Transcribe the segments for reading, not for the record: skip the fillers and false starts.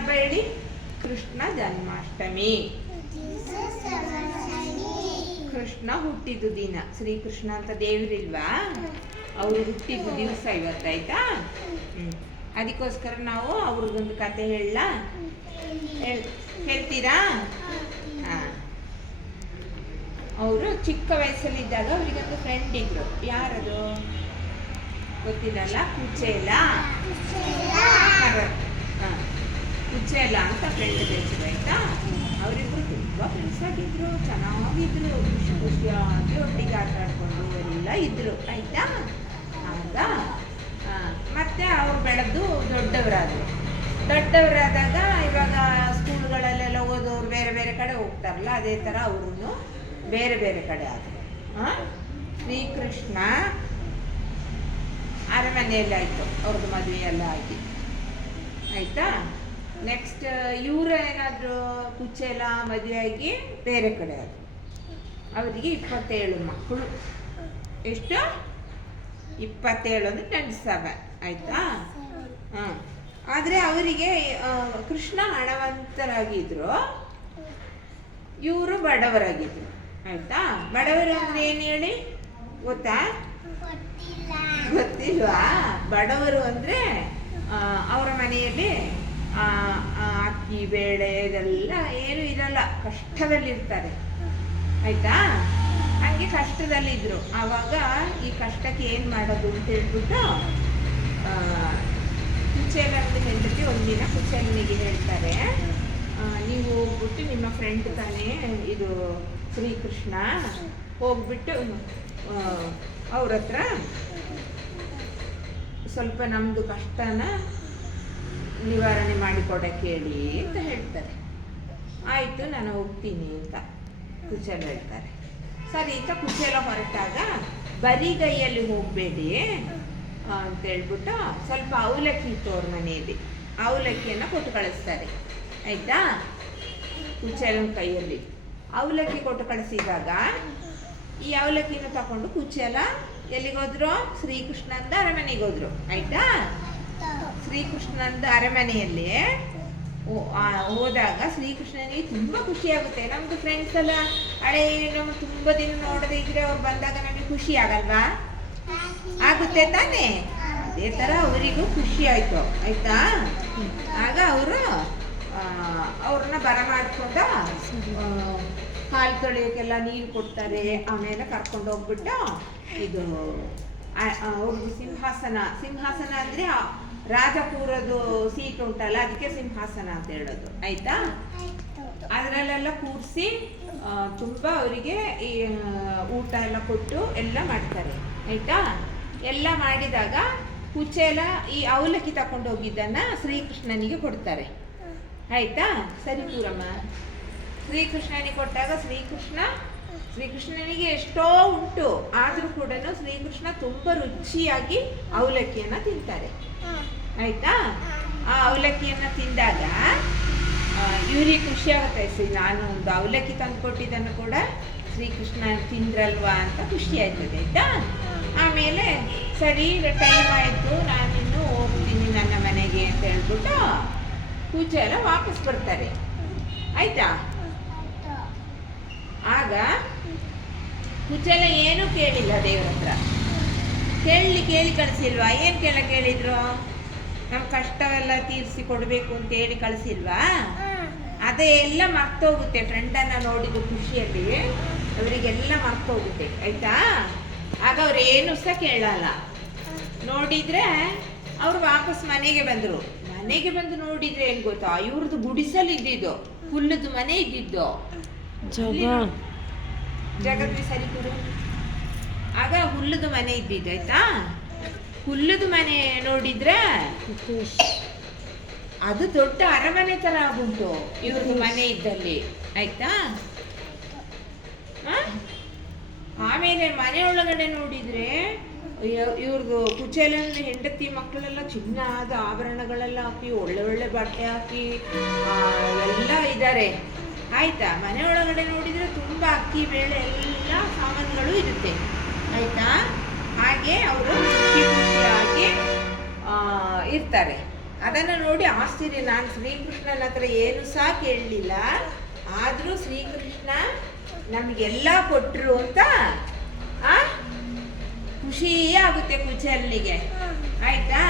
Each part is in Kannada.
ಹಬ್ಬ ಹೇಳಿ? ಕೃಷ್ಣ ಜನ್ಮಾಷ್ಟಮಿ. ಕೃಷ್ಣ ಹುಟ್ಟಿದ ದಿನ. ಶ್ರೀಕೃಷ್ಣ ಅಂತ ದೇವರಿಲ್ವಾ, ಅವರು ಹುಟ್ಟಿದ ದಿವಸ ಇವತ್ತಾಯ್ತಾ. ಅದಕ್ಕೋಸ್ಕರ ನಾವು ಅವ್ರಿಗೊಂದು ಕತೆ ಹೇಳಲ್ಲ, ಹೇಳ್ತೀರಾ? ಅವರು ಚಿಕ್ಕ ವಯಸ್ಸಲ್ಲಿದ್ದಾಗ ಅವರಿಗೊಂದು ಫ್ರೆಂಡ್ ಇದ್ರು. ಯಾರದು ಗೊತ್ತಿಲ್ಲಲ್ಲ? ಕುಚೇಲ. ಕುಚೇಲ ಅಂತ ಫ್ರೆಂಡ್ ಹೆಸರು ಆಯ್ತಾ. ಅವರಿಬ್ರು ತುಂಬ ಫ್ರೆಂಡ್ಸ್ ಆಗಿದ್ರು, ಚೆನ್ನಾಗಿದ್ರು, ಖುಷಿ ಖುಷಿಯಾಗಿ ಒಟ್ಟಿಗೆ ಆಟ ಆಡ್ಕೊಂಡು ಎಲ್ಲ ಇದ್ರು ಆಯ್ತಾ. ಆಗ ಮತ್ತೆ ಅವ್ರು ಬೆಳೆದು ದೊಡ್ಡವರಾದಾಗ ಇವಾಗ ಸ್ಕೂಲ್ಗಳಲ್ಲೆಲ್ಲ ಓದೋರು ಬೇರೆ ಬೇರೆ ಕಡೆ ಹೋಗ್ತಾರಲ್ಲ, ಅದೇ ಥರ ಅವರು ಬೇರೆ ಬೇರೆ ಕಡೆ ಆದರು. ಶ್ರೀಕೃಷ್ಣ ಅರಮನೆಯಲ್ಲಿ ಆಯಿತು, ಅವ್ರದ್ದು ಮದುವೆ ಎಲ್ಲ ಆಗಿ ಆಯಿತಾ. ನೆಕ್ಸ್ಟ್ ಇವರು ಏನಾದರೂ ಕುಚೇಲ ಮದುವೆಯಾಗಿ ಬೇರೆ ಕಡೆ ಆದರು. ಅವರಿಗೆ 27 ಮಕ್ಕಳು. ಎಷ್ಟು? 27 ಅಂದರೆ 27 ಆಯಿತಾ. ಆದರೆ ಅವರಿಗೆ ಕೃಷ್ಣ ಹಣವಂತರಾಗಿದ್ದರು, ಇವರು ಬಡವರಾಗಿದ್ರು ಆಯಿತಾ. ಬಡವರು ಅಂದರೆ ಏನು ಹೇಳಿ ಗೊತ್ತಾ? ಗೊತ್ತಿಲ್ವಾ? ಬಡವರು ಅಂದರೆ ಅವರ ಮನೆಯಲ್ಲಿ ಅಕ್ಕಿ ಬೇಳೆ ಇದೆಲ್ಲ ಏನು ಇರಲ್ಲ, ಕಷ್ಟದಲ್ಲಿರ್ತಾರೆ ಆಯಿತಾ. ಹಂಗೆ ಕಷ್ಟದಲ್ಲಿದ್ದರು. ಆವಾಗ ಈ ಕಷ್ಟಕ್ಕೆ ಏನು ಮಾಡೋದು ಅಂತ ಹೇಳ್ಬಿಟ್ಟು ಕುಚೇಲನ ಹೆಂಡತಿ ಒಂದಿನ ಕುಚೇಲನಿಗೆ ಹೇಳ್ತಾರೆ, ನೀವು ಹೋಗ್ಬಿಟ್ಟು ನಿಮ್ಮ ಫ್ರೆಂಡ್ ತಾನೇ ಇದು ಶ್ರೀಕೃಷ್ಣ, ಹೋಗ್ಬಿಟ್ಟು ಅವ್ರ ಹತ್ರ ಸ್ವಲ್ಪ ನಮ್ಮದು ಕಷ್ಟನ ನಿವಾರಣೆ ಮಾಡಿಕೊಡಕ್ಕೆ ಹೇಳಿ ಅಂತ ಹೇಳ್ತಾರೆ. ಆಯಿತು, ನಾನು ಹೋಗ್ತೀನಿ ಅಂತ ಕುಚೇಲ ಹೇಳ್ತಾರೆ. ಸರಿ ಅಂತ ಕುಚೇಲ ಹೊರಟಾಗ ಬರಿಗೈಯಲ್ಲಿ ಹೋಗಬೇಡಿ ಅಂತ ಹೇಳ್ಬಿಟ್ಟು ಸ್ವಲ್ಪ ಅವಲಕ್ಕಿ ಇತ್ತು ಅವ್ರ ಮನೆಯಲ್ಲಿ, ಅವಲಕ್ಕಿಯನ್ನು ಕೊಟ್ಟು ಕಳಿಸ್ತಾರೆ ಆಯಿತಾ. ಕುಚೇಲನ ಕೈಯಲ್ಲಿ ಅವಲಕ್ಕಿ ಕೊಟ್ಟು ಕಳಿಸಿದಾಗ ಈ ಅವಲಕ್ಕಿನ ತಗೊಂಡು ಕುಚೇಲ ಎಲ್ಲಿಗೋದ್ರು? ಶ್ರೀಕೃಷ್ಣಂದ ಅರಮನೆಗೆ ಹೋದ್ರು ಆಯಿತಾ. ಶ್ರೀಕೃಷ್ಣಂದ ಅರಮನೆಯಲ್ಲಿ ಹೋದಾಗ ಶ್ರೀಕೃಷ್ಣನಿಗೆ ತುಂಬ ಖುಷಿಯಾಗುತ್ತೆ. ನಮ್ಮದು ಫ್ರೆಂಡ್ಸ್ ಎಲ್ಲ ಹಳೆ ನಮ್ಗೆ ತುಂಬ ದಿನ ನೋಡದೇ ಇದ್ರೆ ಅವ್ರು ಬಂದಾಗ ನಮಗೆ ಖುಷಿ ಆಗಲ್ವಾ? ಆಗುತ್ತೆ ತಾನೇ? ಅದೇ ಥರ ಅವರಿಗೂ ಖುಷಿ ಆಯಿತು ಆಯಿತಾ. ಆಗ ಅವರು ಅವ್ರನ್ನ ಬರಮಾಡ್ಕೊಂಡ ಕಾಲು ತೊಳೆಯೋಕ್ಕೆಲ್ಲ ನೀರು ಕೊಡ್ತಾರೆ. ಆಮೇಲೆ ಕರ್ಕೊಂಡು ಹೋಗ್ಬಿಟ್ಟು ಇದು ಅವ್ರದ್ದು ಸಿಂಹಾಸನ ಅಂದರೆ ರಾಜಪೂರದು ಸೀಟ್ ಉಂಟಲ್ಲ, ಅದಕ್ಕೆ ಸಿಂಹಾಸನ ಅಂತ ಹೇಳೋದು ಆಯಿತಾ. ಅದರಲ್ಲೆಲ್ಲ ಕೂರಿಸಿ ತುಂಬ ಅವರಿಗೆ ಈ ಊಟ ಎಲ್ಲ ಕೊಟ್ಟು ಎಲ್ಲ ಮಾಡ್ತಾರೆ ಆಯಿತಾ. ಎಲ್ಲ ಮಾಡಿದಾಗ ಕುಚೇಲ ಈ ಅವಲಕ್ಕಿ ತಗೊಂಡು ಹೋಗಿದ್ದನ್ನು ಶ್ರೀಕೃಷ್ಣನಿಗೆ ಕೊಡ್ತಾರೆ ಆಯಿತಾ. ಸರಿ ಕೂರಮ್ಮ. ಶ್ರೀಕೃಷ್ಣನಿಗೆ ಕೊಟ್ಟಾಗ ಶ್ರೀಕೃಷ್ಣನಿಗೆ ಎಷ್ಟೋ ಉಂಟು, ಆದರೂ ಕೂಡ ಶ್ರೀಕೃಷ್ಣ ತುಂಬ ರುಚಿಯಾಗಿ ಅವಲಕ್ಕಿಯನ್ನು ತಿಂತಾರೆ ಆಯಿತಾ. ಆ ಅವಲಕ್ಕಿಯನ್ನು ತಿಂದಾಗ ಇವ್ರಿಗೆ ಖುಷಿ ಆಗುತ್ತೆ, ನಾನು ಒಂದು ಅವಲಕ್ಕಿ ತಂದು ಕೊಟ್ಟಿದ್ದನ್ನು ಕೂಡ ಶ್ರೀಕೃಷ್ಣ ತಿಂದ್ರಲ್ವಾ ಅಂತ ಖುಷಿ ಆಯ್ತದೆ ಆಯಿತಾ. ಆಮೇಲೆ ಸರಿ ಟೈಮ್ ಆಯಿತು, ನಾನಿನ್ನು ಹೋಗ್ತೀನಿ ನನ್ನ ಮನೆಗೆ ಅಂತ ಹೇಳ್ಬಿಟ್ಟು ಕುಚೇಲ ವಾಪಸ್ ಬರ್ತಾರೆ ಆಯಿತಾ. ಆಗ ಕುಚೇಲ ಏನೂ ಕೇಳಿಲ್ಲ, ದೇವ್ರ ಹತ್ರ ಕೇಳಿ ಕಳಿಸಿಲ್ವಾ? ಏನು ಕೇಳಿದ್ರು? ನಮ್ಮ ಕಷ್ಟವೆಲ್ಲ ತೀರಿಸಿ ಕೊಡಬೇಕು ಅಂತ ಹೇಳಿ ಕಳಿಸಿಲ್ವಾ? ಅದೇ ಎಲ್ಲ ಮರ್ತೋಗುತ್ತೆ. ಫ್ರೆಂಡನ್ನು ನೋಡಿದ ಖುಷಿಯಲ್ಲಿ ಅವರಿಗೆಲ್ಲ ಮರ್ತೋಗುತ್ತೆ ಆಯಿತಾ. ಆಗ ಅವ್ರು ಏನು ಸಹ ಕೇಳಲ್ಲ. ನೋಡಿದರೆ ಅವ್ರು ವಾಪಸ್ ಮನೆಗೆ ಬಂದರು. ಮನೆಗೆ ಬಂದು ನೋಡಿದರೆ ಏನು ಗೊತ್ತಾ, ಇವ್ರದ್ದು ಗುಡಿಸಲು ಇದ್ದಿದ್ದು, ಹುಲ್ಲದ ಮನೆ ಇದ್ದಿದ್ದು. ಜಗದ್ವಿ ಸರಿ ಕೊಡು. ಆಗ ಹುಲ್ಲದ ಮನೆ ಇದ್ದಿದ್ದು ಆಯ್ತಾ. ಹುಲ್ಲದ ಮನೆ ನೋಡಿದ್ರೆ ಅದು ದೊಡ್ಡ ಅರಮನೆ ತರ ಆಗುಂಟು ಇವ್ರದ್ದು ಮನೆ ಇದ್ದಲ್ಲಿ ಆಯ್ತಾ. ಆಮೇಲೆ ಮನೆ ಒಳಗಡೆ ನೋಡಿದ್ರೆ ಇವ್ರದ್ದು ಕುಚೇಲನ ಹೆಂಡತಿ ಮಕ್ಕಳೆಲ್ಲ ಚಿನ್ನದ ಆಭರಣಗಳೆಲ್ಲ ಹಾಕಿ ಒಳ್ಳೆ ಬಟ್ಟೆ ಹಾಕಿ ಎಲ್ಲ ಇದ್ದಾರೆ ಆಯ್ತಾ. ಮನೆ ಒಳಗಡೆ ನೋಡಿದ್ರೆ ತುಂಬ ಅಕ್ಕಿ ಬೇಳೆ ಎಲ್ಲ ಸಾಮಾನುಗಳು ಇರುತ್ತೆ ಆಯ್ತಾ. ಹಾಗೆ ಅವರು ಖುಷಿಯಾಗಿ ಇರ್ತಾರೆ ಅದನ್ನು ನೋಡಿ ಆಶ್ಚರ್ಯ. ನಾನು ಶ್ರೀಕೃಷ್ಣನ ಹತ್ರ ಏನು ಸಹ ಕೇಳಲಿಲ್ಲ, ಆದರೂ ಶ್ರೀಕೃಷ್ಣ ನಮಗೆಲ್ಲ ಕೊಟ್ಟರು ಅಂತ ಖುಷಿಯೇ ಆಗುತ್ತೆ ಕುಚಲ್ಲಿಗೆ. ಆಯ್ತಾ?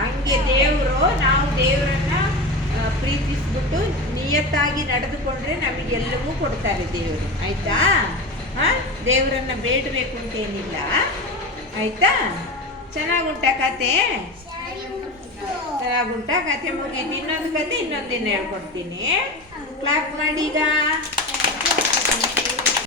ಹಂಗೆ ದೇವರು, ನಾವು ದೇವರನ್ನ ಪ್ರೀತಿಸ್ಬಿಟ್ಟು ನಿಯತ್ತಾಗಿ ನಡೆದುಕೊಂಡ್ರೆ ನಮಗೆಲ್ಲವೂ ಕೊಡ್ತಾರೆ ದೇವರು. ಆಯ್ತಾ? ದೇವರನ್ನ ಬೇಡಬೇಕು ಅಂತೇನಿಲ್ಲ. ಆಯ್ತಾ? ಚೆನ್ನಾಗುಂಟ ಕತೆ? ಚೆನ್ನಾಗುಂಟ ಕತೆ. ಮುಗೀತು. ಇನ್ನೊಂದು ಕತೆ ಇನ್ನೊಂದಿನ ಹೇಳ್ಕೊಡ್ತೀನಿ. ಕ್ಲಾಪ್ ಮಾಡಿ ಈಗ.